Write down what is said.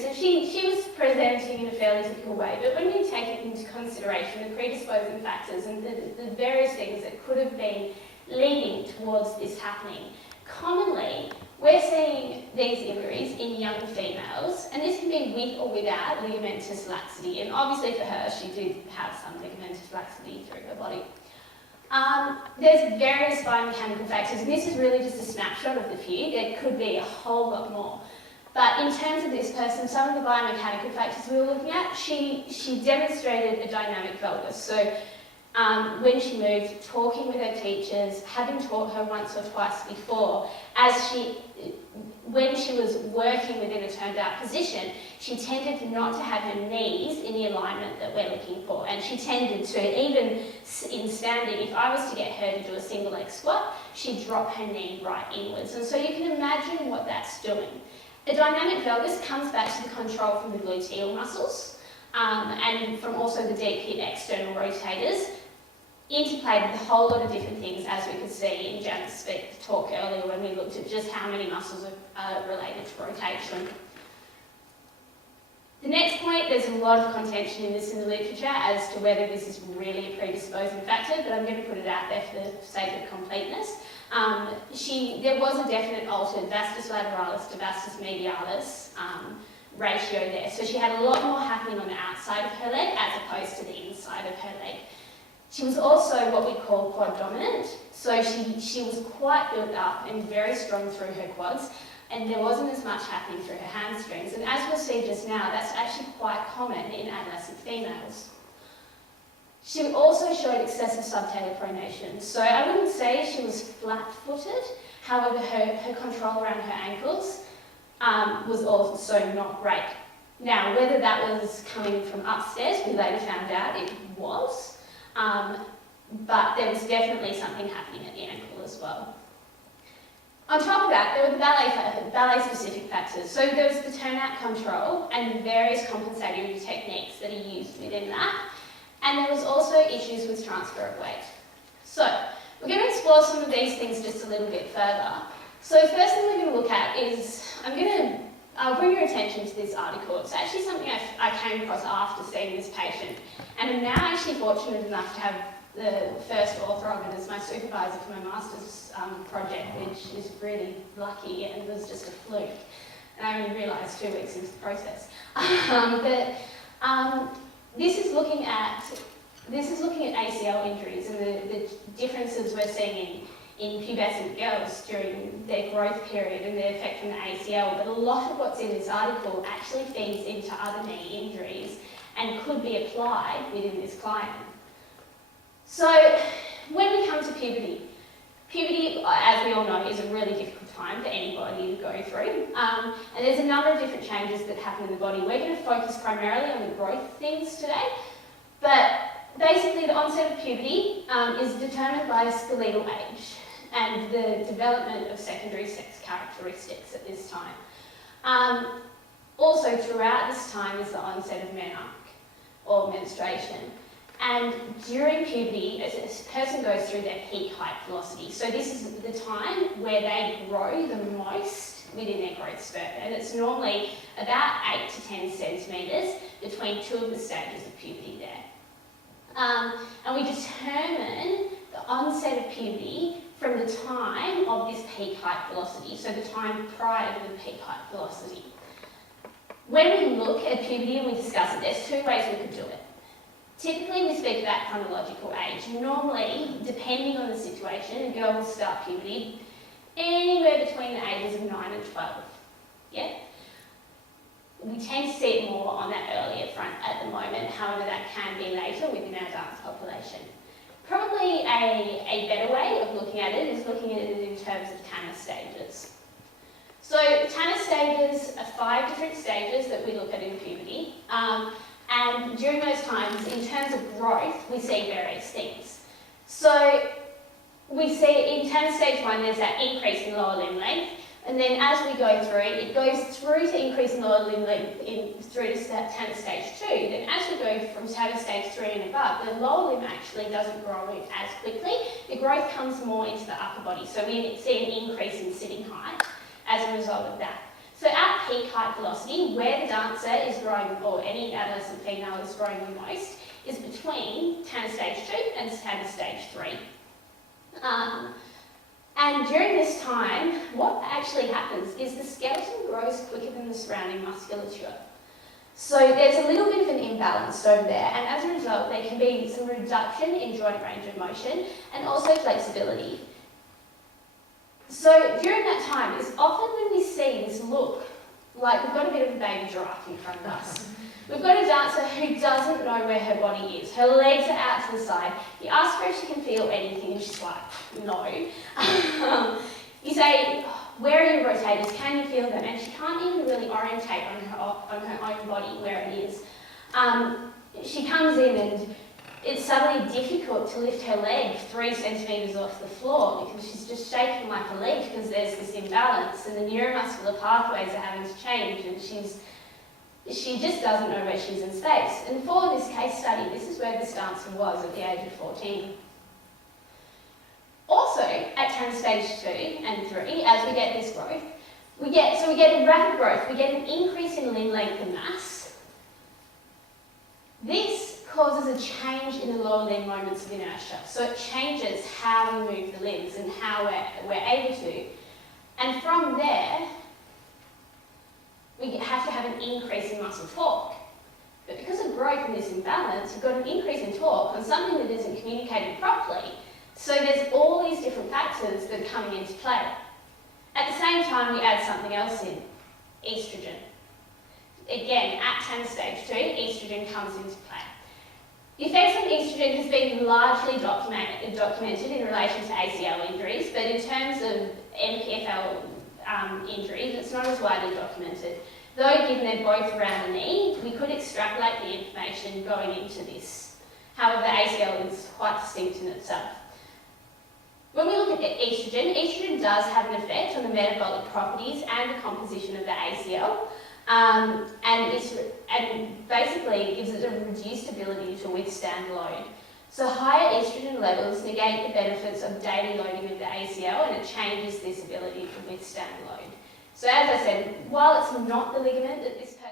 So she was presenting in a fairly typical way, but when we take into consideration the predisposing factors and the various things that could have been leading towards this happening, commonly we're seeing these injuries in young females, and this can be with or without ligamentous laxity, and obviously for her she did have some ligamentous laxity through her body. There's various biomechanical factors, and this is really just a snapshot of the few. There could be a whole lot more. But in terms of this person, some of the biomechanical factors we were looking at, she demonstrated a dynamic valgus. So when she moved, talking with her teachers, having taught her once or twice before, when she was working within a turned out position, she tended not to have her knees in the alignment that we're looking for. And she tended to, even in standing, if I was to get her to do a single leg squat, she'd drop her knee right inwards. And so you can imagine what that's doing. A dynamic valgus comes back to the control from the gluteal muscles and from also the deep hip external rotators, interplayed with a whole lot of different things, as we could see in Jan's talk earlier when we looked at just how many muscles are related to rotation. The next point, there's a lot of contention in this in the literature as to whether this is really a predisposing factor, but I'm going to put it out there for the sake of completeness. There was a definite altered vastus lateralis to vastus medialis ratio there, so she had a lot more happening on the outside of her leg as opposed to the inside of her leg. She was also what we call quad dominant, so she was quite built up and very strong through her quads, and there wasn't as much happening through her hamstrings. And as we'll see just now, that's actually quite common in adolescent females. She also showed excessive subtalar pronation, so I wouldn't say she was flat-footed, however her control around her ankles was also not great. Now, whether that was coming from upstairs, we later found out it was, but there was definitely something happening at the ankle as well. On top of that, there were the ballet-specific factors. So there was the turnout control and the various compensatory techniques that are used within that. And there was also issues with transfer of weight. So we're going to explore some of these things just a little bit further. So the first thing we're going to look at is, I'll bring your attention to this article. It's actually something I came across after seeing this patient. And I'm now actually fortunate enough to have the first author of it as my supervisor for my master's project, which is really lucky and was just a fluke. And I only realised 2 weeks into the process. This is looking at ACL injuries and the differences we're seeing in pubescent girls during their growth period and the effect on the ACL. But a lot of what's in this article actually feeds into other knee injuries and could be applied within this client. So when we come to puberty, as we all know, is a really difficult time for anybody to go through. And there's a number of different changes that happen in the body. We're going to focus primarily on the growth things today, but basically the onset of puberty is determined by skeletal age and the development of secondary sex characteristics at this time. Also throughout this time is the onset of menarche or menstruation. And during puberty, a person goes through their peak height velocity. So this is the time where they grow the most within their growth spurt. And it's normally about 8 to 10 centimetres between 2 of the stages of puberty there. And we determine the onset of puberty from the time of this peak height velocity, so the time prior to the peak height velocity. When we look at puberty and we discuss it, there's 2 ways we could do it. Typically, we speak about chronological age. Normally, depending on the situation, a girl will start puberty anywhere between the ages of 9 and 12. Yeah? We tend to see it more on that earlier front at the moment, however that can be later within our dance population. Probably a better way of looking at it is looking at it in terms of Tanner stages. So Tanner stages are 5 different stages that we look at in puberty. And during those times, in terms of growth, we see various things. So we see in Tanner stage 1, there's that increase in lower limb length. And then as we go through, it goes through to increase in lower limb length through to Tanner stage 2. Then as we go from Tanner stage 3 and above, the lower limb actually doesn't grow as quickly. The growth comes more into the upper body. So we see an increase in sitting height as a result of that. So at peak peak height velocity, where the dancer is growing, or any adolescent female is growing the most, is between tanner stage 2 and tanner stage 3. And during this time, what actually happens is the skeleton grows quicker than the surrounding musculature. So there's a little bit of an imbalance over there, and as a result, there can be some reduction in joint range of motion and also flexibility. So during that time, it's often when we see this look, like we've got a bit of a baby giraffe in front of us. We've got a dancer who doesn't know where her body is. Her legs are out to the side. You ask her if she can feel anything, and she's like, no. You say, where are your rotators? Can you feel them? And she can't even really orientate on her own body where it is. She comes in and it's suddenly difficult to lift her leg 3 centimetres off the floor because she's just shaking like a leaf because there's this imbalance and the neuromuscular pathways are having to change, and she just doesn't know where she's in space. And for this case study, this is where this dancer was at the age of 14. Also, at tanner stage 2 and 3, as we get this growth, we get a rapid growth, we get an increase in limb length and mass. This causes a change in the lower limb moments of inertia. So it changes how we move the limbs and how we're able to. And from there, we have to have an increase in muscle torque. But because of growth and this imbalance, we've got an increase in torque on something that isn't communicated properly. So there's all these different factors that are coming into play. At the same time, we add something else in, estrogen. Again, at tanner stage 2, estrogen comes into play. The effects of estrogen has been largely documented in relation to ACL injuries, but in terms of MPFL injuries, it's not as widely documented. Though given they're both around the knee, we could extrapolate the information going into this. However, ACL is quite distinct in itself. When we look at estrogen, estrogen does have an effect on the metabolic properties and the composition of the ACL, and basically gives it a reduced ability to withstand load. So higher estrogen levels negate the benefits of daily loading of the ACL, and it changes this ability to withstand load. So as I said, while it's not the ligament that this person